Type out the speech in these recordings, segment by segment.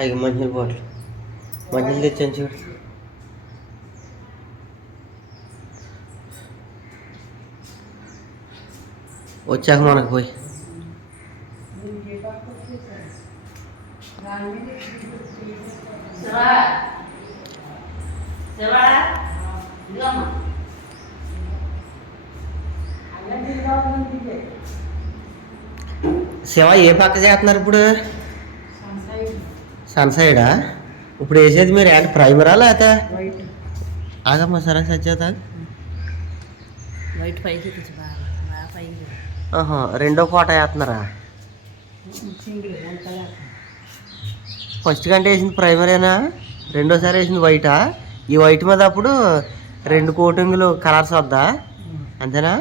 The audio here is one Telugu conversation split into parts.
అవి మంచినీళ్ళు బాటిల్ మంచినీళ్ళు తెచ్చాను చూడు. వచ్చాక మనకు పోయి. శివ ఏ పక్క చేస్తున్నారు ఇప్పుడు? సన్ సైడా ఇప్పుడు వేసేది మీరు ఏంటి ప్రైమరా లేకపోతే? ఆగమ్మా సరే సజ్జాత వైట్ పైకి రెండో కోట వేస్తున్నారా? ఫస్ట్ గంట వేసింది ప్రైమరేనా? రెండోసారి వేసింది వైటా ఈ వైట్ మీద అప్పుడు రెండు కోటింగ్లు కలర్స్ వద్దా? అంతేనా.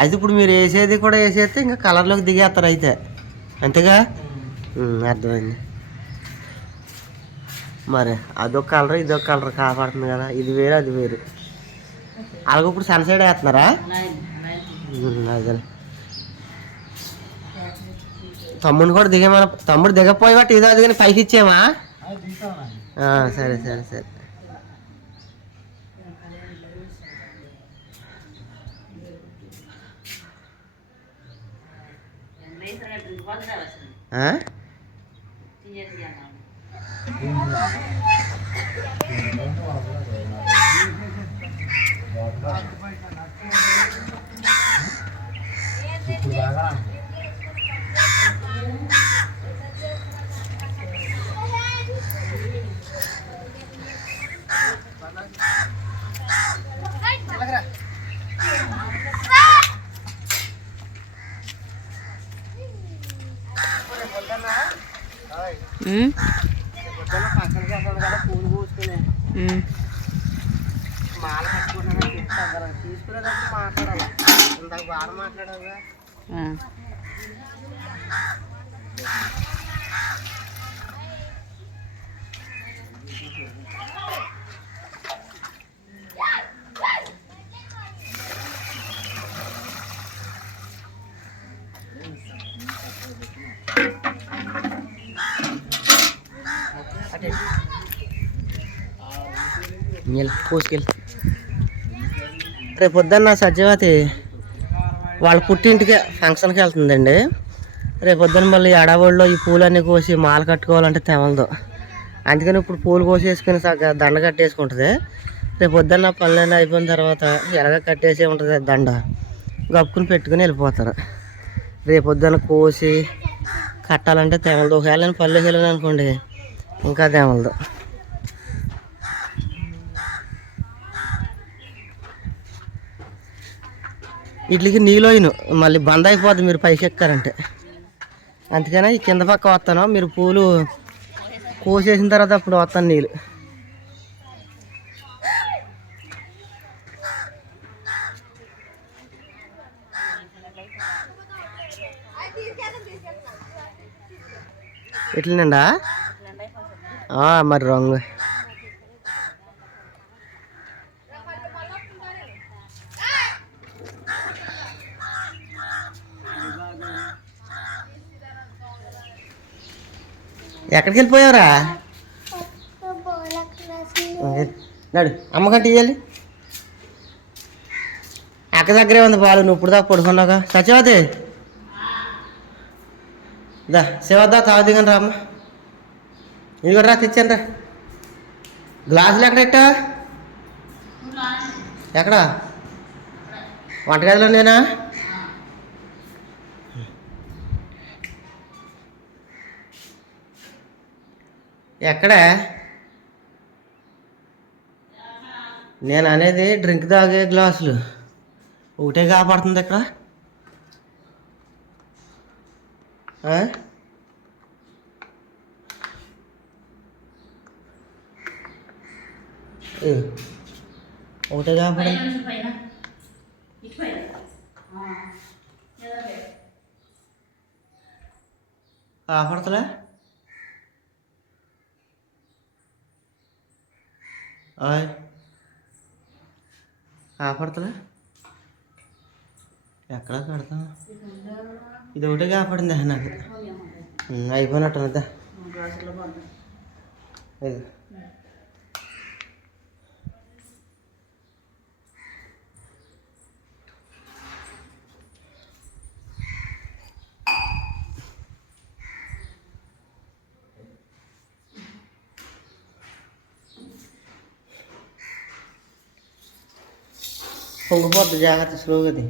అయితే ఇప్పుడు మీరు వేసేది కూడా వేసేస్తే ఇంకా కలర్లోకి దిగేస్తారు అయితే. అంతేగా? అర్థమైంది. మరి అదొక కలర్ ఇదొక కలర్ కాపాడుతుంది కదా. ఇది వేరు అది వేరు. అలాగే ఇప్పుడు సన్ సైడ్ వేస్తున్నారా? అదే. తమ్ముడు కూడా దిగేమా తమ్ముడు దిగపోయి బట్టి ఇదో అది కానీ పైకి ఇచ్చేమా సరే సరే సరే. ఆ? ఇప్పుడు బాగా తీసుకునేటప్పుడు మాట్లాడాలి ఇందాక బాగా మాట్లాడాలి కోసుకెళ్ళి. రేపు పొద్దున్న సత్యవతి వాళ్ళ పుట్టింటికి ఫంక్షన్కి వెళ్తుందండి. రేపు పొద్దున్న మళ్ళీ ఎడబడిలో ఈ పూలన్నీ కోసి మాల కట్టుకోవాలంటే తెవలదు అందుకని ఇప్పుడు పూలు కోసేసుకుని దండ కట్టేసుకుంటుంది. రేపు పొద్దున్న పనులన్నీ అయిపోయిన తర్వాత ఎలాగ కట్టేసే ఉంటుంది దండ? గప్పుకుని పెట్టుకుని వెళ్ళిపోతారు. రేపు పొద్దున్న కోసి కట్టాలంటే తెమలదు. ఒకవేళ నేను పల్లెకి వెళ్ళాను అనుకోండి ఇంకా తెమలదు ఇట్లకి నీలోయిను మళ్ళీ బంద్ అయిపోద్ది మీరు పైకి ఎక్కారంటే. అందుకనే ఈ కింద పక్క వస్తాను. మీరు పూలు కోసేసిన తర్వాత అప్పుడు వస్తాను నీళ్ళు. ఎట్లనండా మరి రంగు. ఎక్కడికి వెళ్ళిపోయావురా నడు అమ్మకంటే ఇవ్వాలి అక్క దగ్గరే ఉంది పాలు నువ్వు ఇప్పుడు దాకా పడుకున్నావుగా. సత్యవతి? దా శివద్దా తాగుదిగా కానీ రామ్మ. ఇది రా తెచ్చాను రా గ్లాసులు ఎక్కడ ఎట్టా ఎక్కడ? వంటగదిలో నేనా ఎక్కడ? నేను అనేది డ్రింక్ తాగే గ్లాసులు. ఒకటే కాపాడుతుంది ఇక్కడ ఆ? ఏ, ఒకటే కాపాడుతుంది కాపాడుతలే ఆయ్. కాపాడుతలే ఎక్కడ పెడతాం ఇది ఒకటే కాపాడింది నాకు? ఉమ్, అయిపోయినట్టు వద్దా రోజుల్లో బాగుంది ఇది పొంగిపోద్ది జాగ్రత్త స్లోగది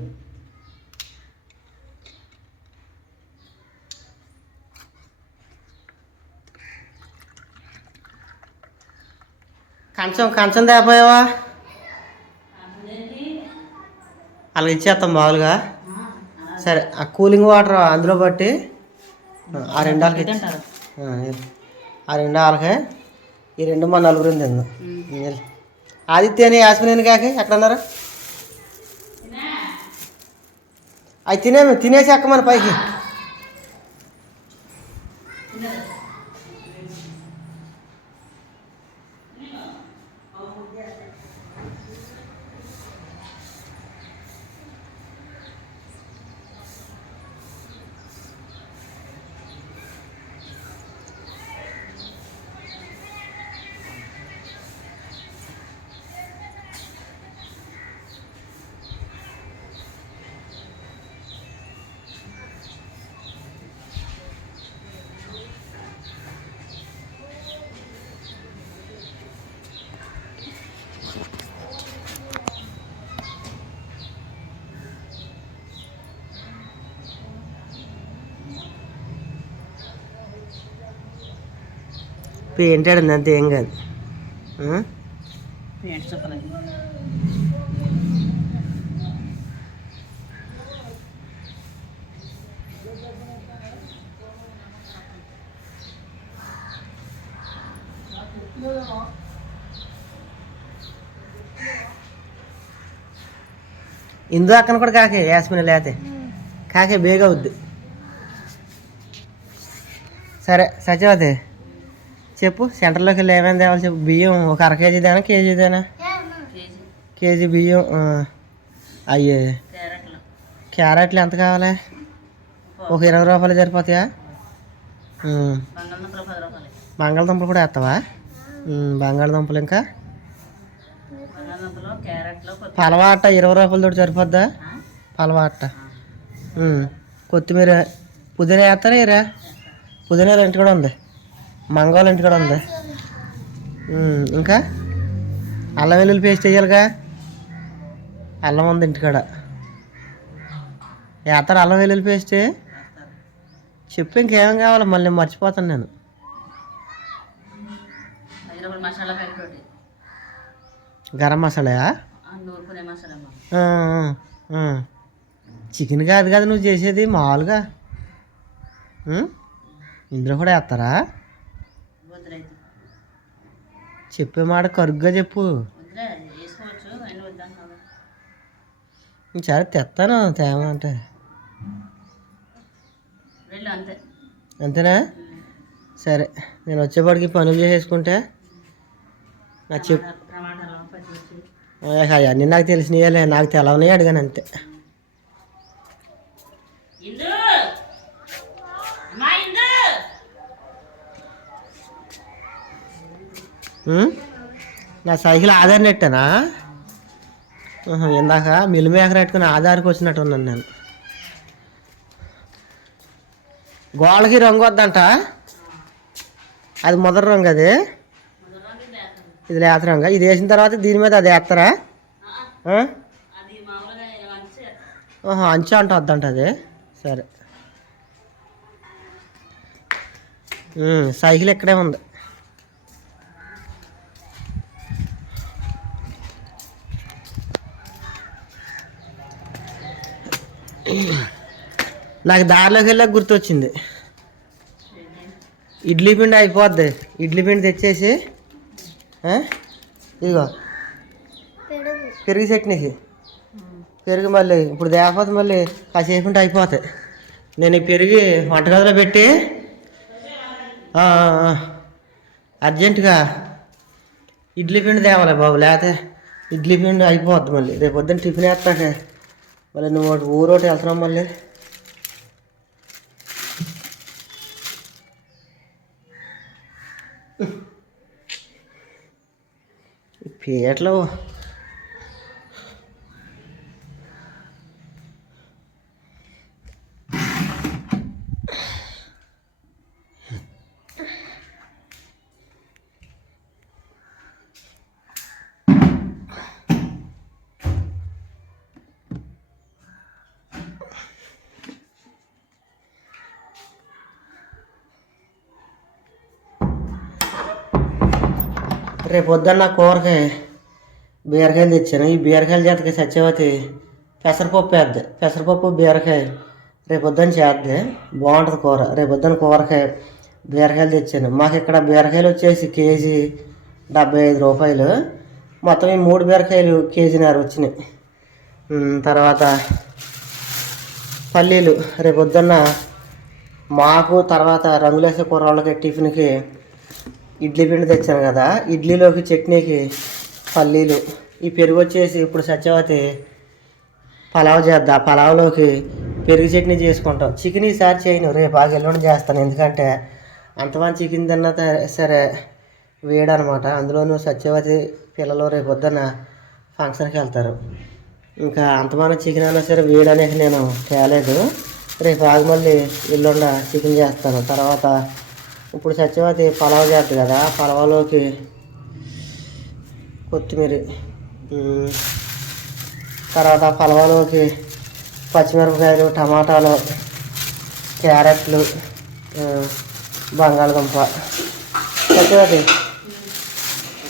కంచం కంచం తేపోయావా? అలా ఇచ్చేస్తాం మామూలుగా. సరే ఆ కూలింగ్ వాటర్ అందులో బట్టి ఆ రెండు వాళ్ళకి ఆ, రెండు వాళ్ళకే ఈ రెండు మా నలుగురు తిందాం. ఆదిత్యని యాస్మిని కాకి ఎక్కడన్నారా? అవి తినే తినేసి ఎక్కమని పైకి. పెయింటాడు అంతే ఏం కాదు. ఇందు అక్కన కూడా కాకే యాస్మిన్ లేతే. కాకే బేగా వద్దు సరే సచివతే చెప్పు సెంటర్లోకి వెళ్ళి ఏమేమి తేవాలి చెప్పు. బియ్యం ఒక అర కేజీ దేనా కేజీ దేనా కేజీ బియ్యం అయ్యే. క్యారెట్లు ఎంత కావాలి? ఒక ఇరవై రూపాయలు సరిపోతాయా? బంగాళదుంపలు కూడా వేస్తావా? బంగాళదుంపలు ఇంకా? బంగాళదుంపలు క్యారెట్లు పలవాట ఇరవై రూపాయల తోటి సరిపోద్దా? పలవాట. కొత్తిమీర పుదీనా వేస్తారా ఇరా పుదీనా ఇంటి కూడా ఉంది. మంగళ ఇంటి కూడా ఉంది? ఇంకా? అల్లం వెల్లుల్లి పేస్ట్ వేయాలిగా అల్లం ఉంది ఇంటికాడ వేస్తారా అల్లం వెల్లుల్లి పేస్ట్? చెప్పు ఇంకేం కావాలి? మళ్ళీ మర్చిపోతాను నేను. గరం మసాలాయా మసాలా. చికెన్ కాదు కదా నువ్వు చేసేది మామూలుగా? ఇందులో కూడా వేస్తారా? చెప్పే మాట కరుగ్గా చెప్పు. సరే తెస్తాను తేమంటే అంతేనా? సరే నేను వచ్చేపాటికి పనులు చేసేసుకుంటే. నా చెప్పు అవన్నీ నాకు తెలిసినయలే నాకు తెలవని అడిగాను అంతే ఇందు అమ్మా ఇందు ఉం? నా సైకిల్ ఆధార్ నెట్టనా? ఇందాక మిల్లు మేకర్ పెట్టుకుని ఆధార్కి వచ్చినట్టు ఉన్నాను నేను. గోడకి రంగు వద్దంట? అది మొదటి రంగు అది. ఇది లేత రంగు. ఇది వేసిన తర్వాత దీని మీద అది వేస్తారా? అంచు అంట వద్దంట అది. సరే. సైకిల్ ఇక్కడే ఉంది. నాకు దారిలోకి వెళ్ళాక గుర్తొచ్చింది. ఇడ్లీ పిండి అయిపోద్ది. ఇడ్లీ పిండి తెచ్చేసి ఇదిగో. పెరుగు చట్నీకి. పెరుగు మళ్ళీ ఇప్పుడు తేకపోతే మళ్ళీ కాసేపు ఉంటే అయిపోతాయి. నేను ఈ పెరిగి వంటగదిలో పెట్టి అర్జెంటుగా ఇడ్లీ పిండి తేవాలి బాబు లేకపోతే ఇడ్లీ పిండి అయిపోద్ది మళ్ళీ. రేపు పొద్దున్న టిఫిన్ వేస్తాకే మళ్ళీ నువ్వు ఊరోటి వెళ్తున్నాం మళ్ళీ? పేట్లో రేపు పొద్దున్న కూరకి బీరకాయలు తెచ్చాను. ఈ బీరకాయల చేతకి సత్యవతి పెసరపప్పు వేద్ది పెసరపప్పు బీరకాయ రేపు పొద్దున్న చేద్ది. బాగుంటుంది కూర. రేపు పొద్దున్న కూరకి బీరకాయలు తెచ్చాను. మాకు ఇక్కడ బీరకాయలు వచ్చేసి కేజీ డెబ్బై ఐదు రూపాయలు. మొత్తం ఈ మూడు బీరకాయలు కేజీన్నర వచ్చినాయి. తర్వాత పల్లీలు. రేపు పొద్దున్న మాకు తర్వాత రంగులేసే కూరళ్ళకి టిఫిన్కి ఇడ్లీ పిండి తెచ్చాను కదా ఇడ్లీలోకి చట్నీకి పల్లీలు. ఈ పెరుగు వచ్చేసి ఇప్పుడు సత్యవతి పలావ్ చేద్దా పలావ్లోకి పెరుగు చట్నీ చేసుకుంటాం. చికెన్ ఈసారి చేయను రేపు బాగా ఎల్లుండి చేస్తాను. ఎందుకంటే అంతమంది చికెన్ తిన్నా త- సరే వేయడనమాట అందులోనూ సత్యవతి పిల్లలు రేపు పొద్దున్న ఫంక్షన్కి వెళ్తారు. ఇంకా అంతమంది చికెన్ అయినా సరే వేయడానికి నేను తేలేదు. రేపు ఆగి మళ్ళీ ఎల్లుండ చికెన్ చేస్తాను. తర్వాత ఇప్పుడు సత్యవతి పలావ్ చేస్తుంది కదా పలావ్లోకి కొత్తిమీర తర్వాత పలావ్లోకి పచ్చిమిరపకాయలు టమాటాలు క్యారెట్లు బంగాళదుంప. సత్యవతి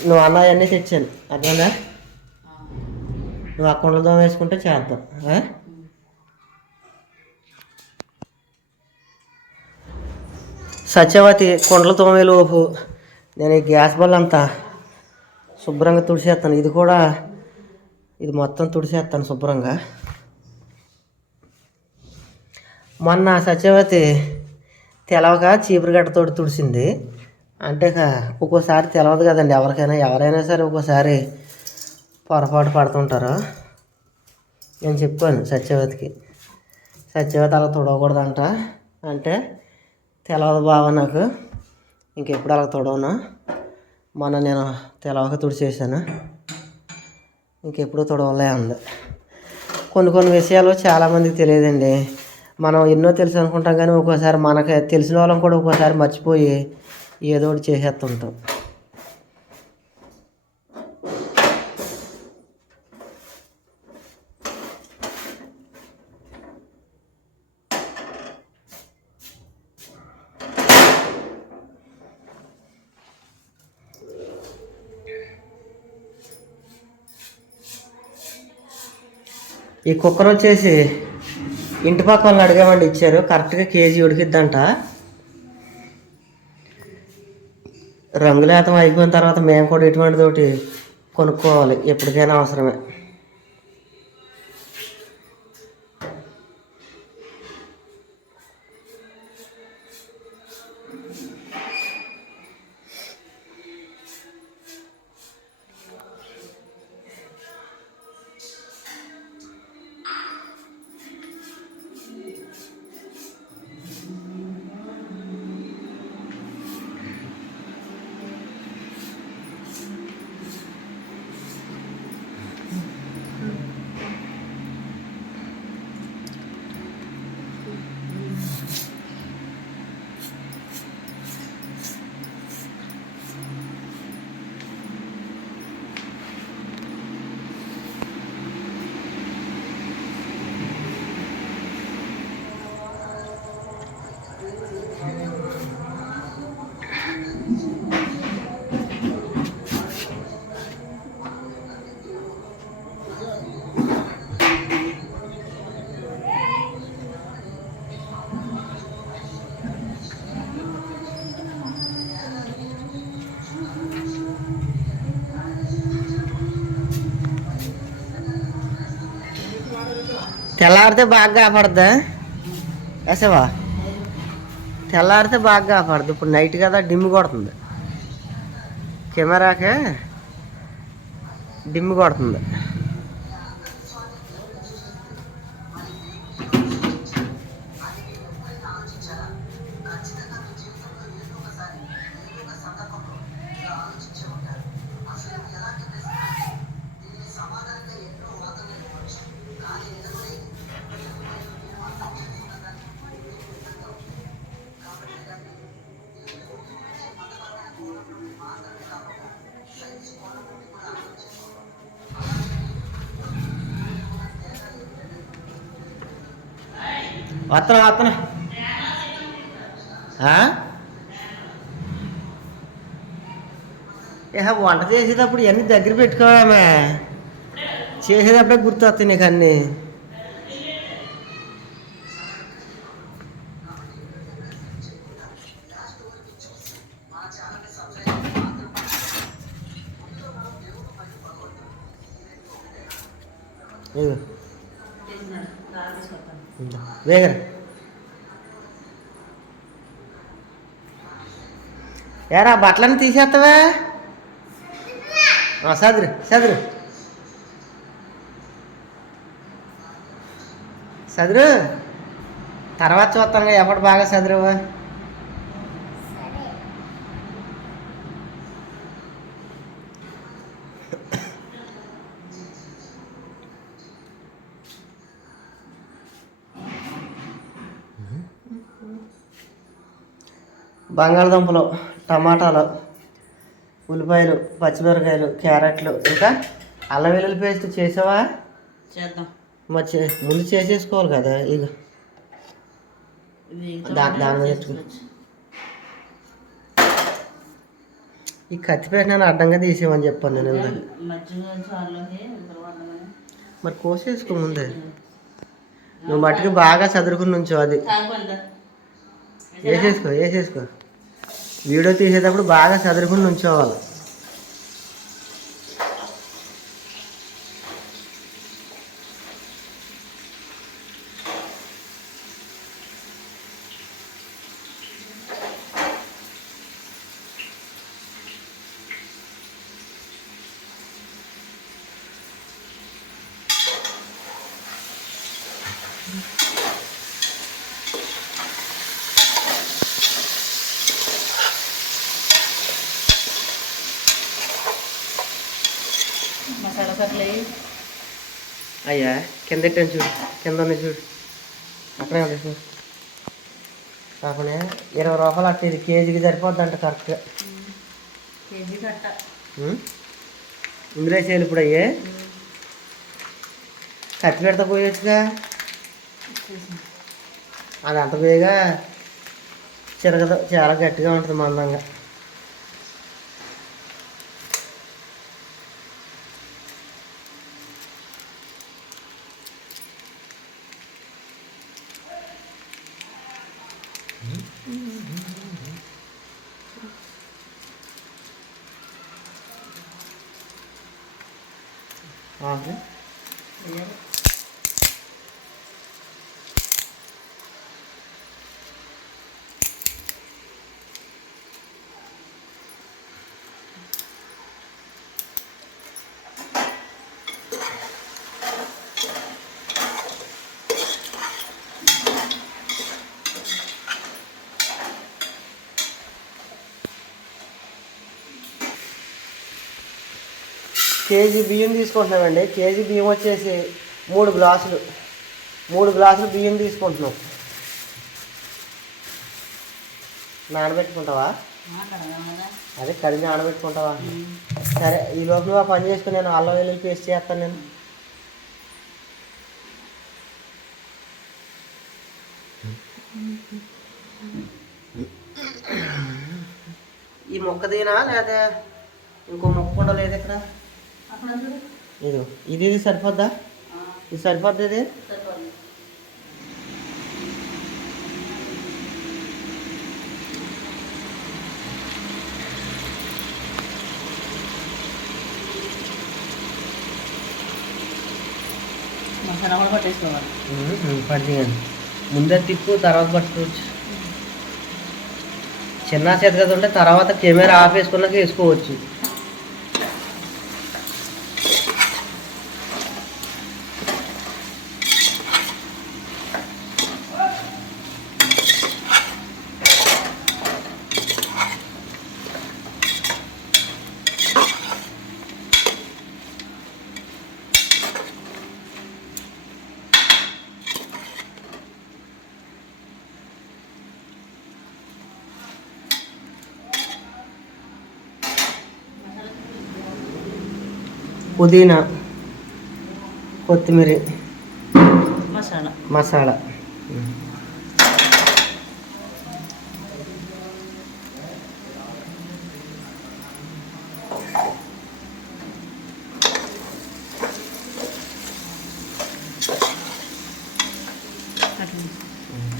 నువ్వు అన్నవన్నీ తెచ్చాను. అర్థమైందా? నువ్వు కుండలతో వేసుకుంటే చేద్దాం. సత్యవతి కుండల తోమేలోపు నేను ఈ గ్యాస్ బల్ అంతా శుభ్రంగా తుడిచేస్తాను ఇది కూడా ఇది మొత్తం తుడిచేస్తాను శుభ్రంగా. మొన్న సత్యవతి తెలవక చీపురు గడ్డతో తుడిసింది అంటే ఇక ఒక్కోసారి తెలవదు కదండి. ఎవరికైనా ఎవరైనా సరే ఒక్కోసారి పొరపాటు పడుతుంటారు. నేను చెప్పాను సత్యవతికి. సత్యవతి అలా తుడవకూడదంట. అంటే తెలవదు బావ నాకు. ఇంకెప్పుడు అలా తుడవను? మొన్న నేను తెలవక తుడిచేసాను ఇంకెప్పుడు తుడవలే ఉంది కొన్ని కొన్ని విషయాలు చాలామందికి తెలియదండి. మనం ఎన్నో తెలుసు అనుకుంటాం కానీ ఒక్కోసారి మనకి తెలిసిన వాళ్ళం కూడా ఒక్కోసారి మర్చిపోయి ఏదో ఒకటి చేసేస్తుంటాం. ఈ కుక్కర్ వచ్చేసి ఇంటి పక్క వాళ్ళని అడిగామండి ఇచ్చారు. కరెక్ట్గా కేజీ ఉడికిద్దంట. రంగులేతం అయిపోయిన తర్వాత మేము కూడా ఇటువంటిది ఒకటి కొనుక్కోవాలి. ఎప్పటికైనా అవసరమే. తెల్లారితే బాగా కాపాడుద్దా? వేసావా? తెల్లారితే బాగా కాపాడుద్ది. ఇప్పుడు నైట్ కదా డిమ్ కొడుతుంది. కెమెరాకే డిమ్ కొడుతుంది. వస్తున్నా వస్తున్నా ఆ? వంట చేసేటప్పుడు ఇవన్నీ దగ్గర పెట్టుకోవామే చేసేటప్పుడే గుర్తు వస్తాయి నీకు అన్నీ ఇదిగో, చేసినాడు కారు తీసుకొస్తాను ఇందా, వేగరా. ఏరా బట్టలన్నీ తీసేస్తావా ఆ, సదురు సదురు. సదురు తర్వాత చూస్తాను ఎప్పుడు బాగా సదురువా? బంగాళదుంపలు టమాటాలు ఉల్లిపాయలు పచ్చిమిరకాయలు క్యారెట్లు ఇంకా అల్లం వెల్లుల్లి పేస్ట్ చేసావా? చేద్దాం. మరి చే- ముందు చేసేసుకోవాలి కదా ఇక దాని. ఈ కత్తిపేట నేను అడ్డంగా తీసేయమని చెప్పాను నేను మరి. కోసేసుకో ముందే. నువ్వు మట్టుకు బాగా చదువుకుని నుంచో అది. వేసేసుకో వేసేసుకో. వీడియో తీసేటప్పుడు బాగా చదువుకుని ఉంచోవాలి మసాలా కట్లే అయ్యా కింద పెట్టాను చూడు. కింద ఉంది చూడు. అక్కడే ఉంది చూడు. కాకుండా ఇరవై రూపాయలు అట్ట ఇది కేజీకి సరిపోద్ది అంట కరెక్ట్గా? ఇందులో చేయాలి ఇప్పుడు అయ్యే? కత్తి పెడతా పోయొచ్చుగా? అది అంత బేగా చిరగదు. చాలా గట్టిగా ఉంటుంది మందంగా. కేజీ బియ్యం తీసుకుంటున్నామండి. కేజీ బియ్యం వచ్చేసి మూడు గ్లాసులు. మూడు గ్లాసులు బియ్యం తీసుకుంటున్నాం. నానబెట్టుకుంటావా? అదే కడిగి నానబెట్టుకుంటావా? సరే ఈ లోపు నువ్వు ఆ పని చేసుకుని నేను అల్లం వెల్లుల్లి పేస్ట్ చేస్తాను నేను. ఈ మొక్క దీనా లేదా ఇంకో మొక్క కూడా లేదు ఇక్కడ? ఇది ఇది ఇది సరిపోద్దా? ఇది సరిపోద్ది. ఇది సరిపోతుంది. మసాలా కూడా పట్టేసుకోవాలి పట్టించండి. ముందే తిప్పు తర్వాత పట్టుకోవచ్చు. చిన్న చేతి కదా ఉంటే తర్వాత కెమెరా ఆఫ్ వేసుకున్నాక వేసుకోవచ్చు. ಪುದೀನ ಕೊತ್ತಂಬರಿ ಮಸಾಲ ಮಸಾಲ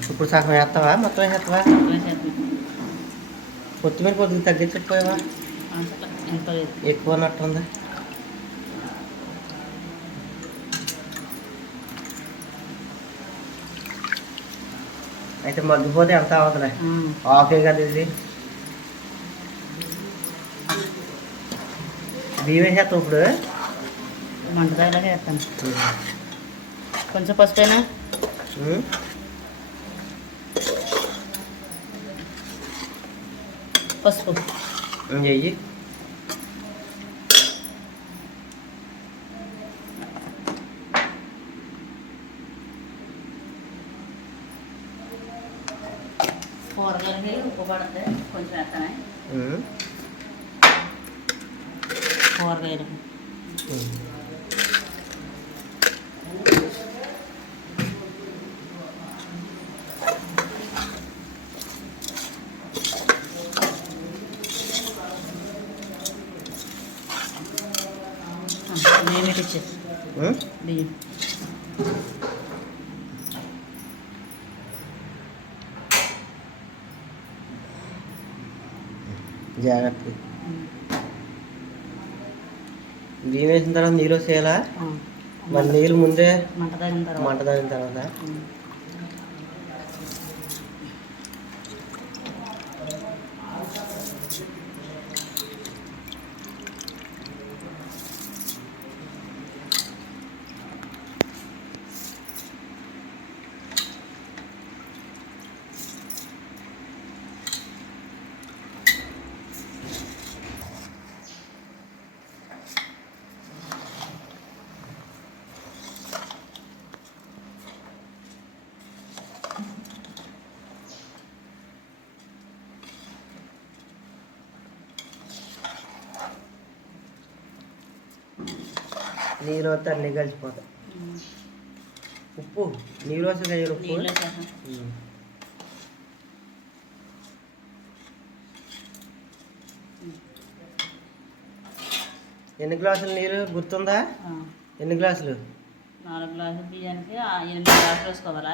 ఇప్పుడు సగం వేస్తావా మొత్తం వేసేస్తావా కొత్తిమీర కొద్దిగా తగ్గించకపోయావా ఎక్కువ ఉన్నట్టుందా అయితే మగ్గిపోతే ఎంత అవ్వదులే ఓకే కదా ఇది బియ్యం వేసేస్తాం ఇప్పుడు మంటదాయిలాగా వేస్తాను కొంచెం పసుపైనా ఉమ్. పసుపు ఉమ్, చెయ్యి కూరగాయలకి ఉప్పు పడుతుంది కొంచెం వేస్తానే ఉమ్. కూరగాయలకి ఉమ్. బియ్యం జాగ్రత్త. బియ్యం వేసిన తర్వాత నీళ్ళు వచ్చేయాలా మరి నీళ్ళు ముందే మంట తగిన తర్వాత. వస్తే అన్నీ కలిసిపోతాయి. ఉప్పు వస్తే కయ్యాలి ఉప్పు. ఎన్ని గ్లాసులు నీళ్ళు గుర్తుందా. ఎన్ని గ్లాసులు నాలుగు గ్లాసులు బియ్యానికి ఆ ఎనిమిది గ్లాసులు వేసుకోవాలా.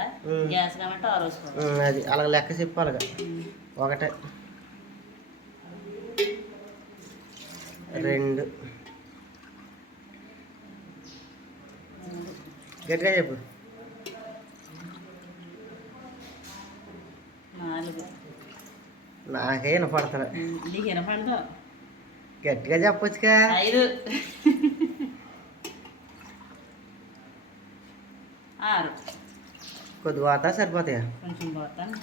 గ్యాస్ కాబట్టి ఆరు వేసుకోవాలి అది అలా లెక్క చెప్పాలిగా ఉమ్. ఒకటే రెండు గట్టిగా చెప్పు. నాకే వినపడదు? గట్టిగా చెప్పొచ్చుగా. ఐదు. ఆరు. కొద్ది వాత సరిపోతాయా? కొంచెం పోతాను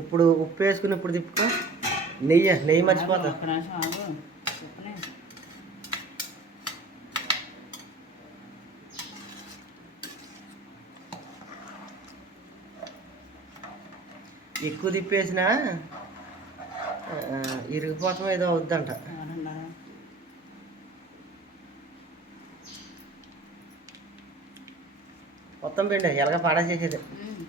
ఇప్పుడు ఉప్పు వేసుకుని ఇప్పుడు తిప్పుకో. నెయ్యి నెయ్యి మర్చిపోతా ఒక్క నిమిషం ఆగు చెప్పనే ఎక్కువ తిప్పేసినా ఇరిగిపోతాం ఏదో అవుద్దంట. మొత్తం పిండి ఎలాగ పాడా చేసేది ఉమ్.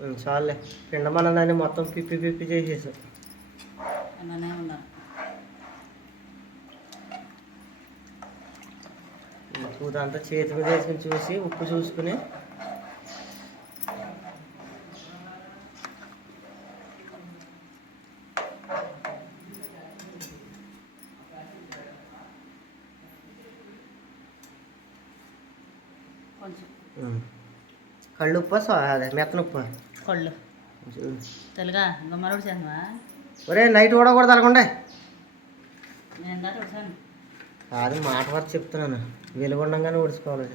ఉమ్, చాలులే. పిండమన్న మొత్తం పిప్పి పిప్పి చేసేసాం. ఉండాలి ఇదంతా చేతి మీద వేసుకుని చూసి ఉప్పు చూసుకుని. కళ్ళు ఉప్పు అదే మెత్తన ఉప్పు కొళ్ళు. తెలుగా గుమ్మరుడు చేసావా ఒరే నైట్ కూడా కూడా తలకుండా నేను చూసాను కాదు మాట వరకు చెప్తున్నాను. వెలుగుండంగానే ఊడ్చుకోవాలి.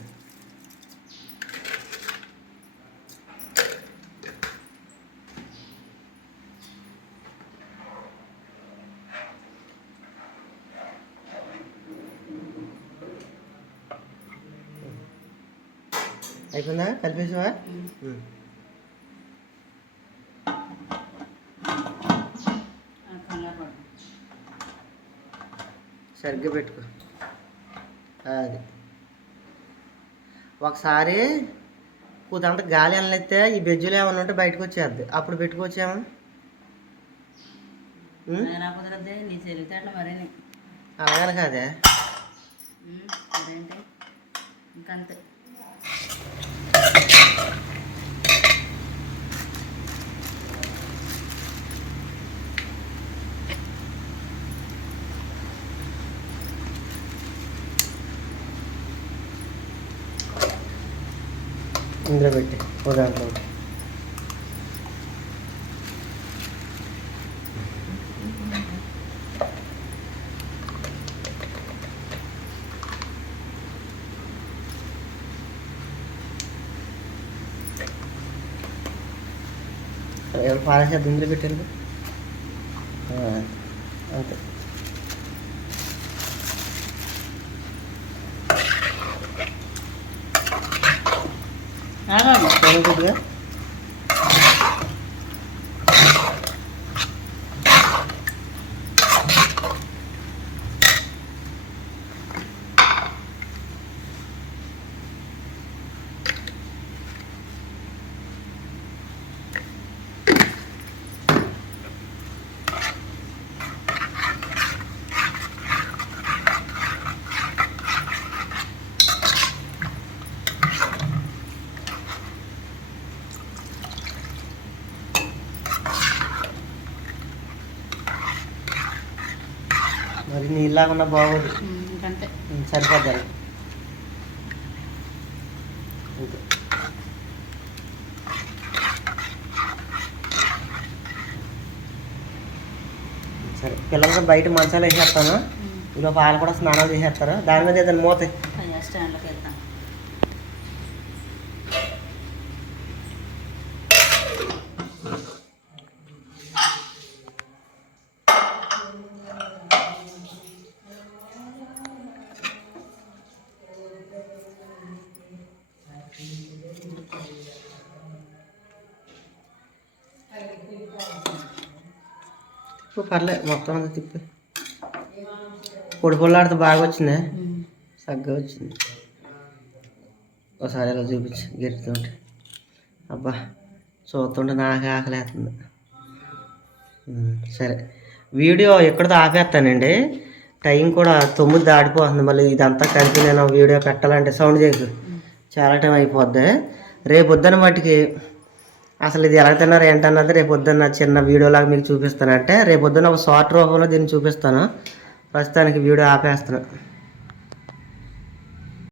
అయిపోయిందా? కలిపేసావా సరిగ్గా పెట్టుకో. అది. ఒకసారి కుదంత గాలి వెళ్ళెత్తే ఈ బెజ్జులు ఏమైనా ఉంటే బయటకు వచ్చేద్ది అప్పుడు పెట్టుకొచ్చాము ఉమ్? అయినా కుదరద్దే నీ తెలివితేటలు మరీ అలాగని కాదే అదేంటి ఇంకంతే ఇందులో పెట్టి ఓ దాంట్లో ఒకటి. ఎవరు పారేసేది ఇందులో పెట్టారు మరి నీళ్ళలాగా బాగోదు. అంతే సరే పిల్లలకి బయట మంచాలు వేసేస్తాను. ఇలా పాలు కూడా స్నానాలు చేసేస్తారు. దాని మీద ఏదైనా మూత. అయ్యా పర్లేదు మొత్తం అంతా తిప్పి. పొడి పొల్లాడితే బాగా వచ్చింది? సగ్గా వచ్చింది. ఒకసారి ఇలా చూపించు గెలుతుంటే అబ్బా చూస్తుంటే నాకు ఆకలేస్తుంది. సరే. వీడియో ఎక్కడితో ఆపేస్తానండి. టైం కూడా తొమ్మిది దాటిపోతుంది. మళ్ళీ ఇదంతా కలిపి నేను వీడియో పెట్టాలంటే సౌండ్ చేయకు చాలా టైం అయిపోద్ది. రేపు వద్దని మట్టికి అసలు ఇది ఎలా తిన్నారు ఏంటన్నది రేపు పొద్దున్న చిన్న వీడియోలాగా మీకు చూపిస్తానంటే రేపు పొద్దున్న ఒక షార్ట్ రూపంలో దీన్ని చూపిస్తాను. ప్రస్తుతానికి వీడియో ఆపేస్తాను.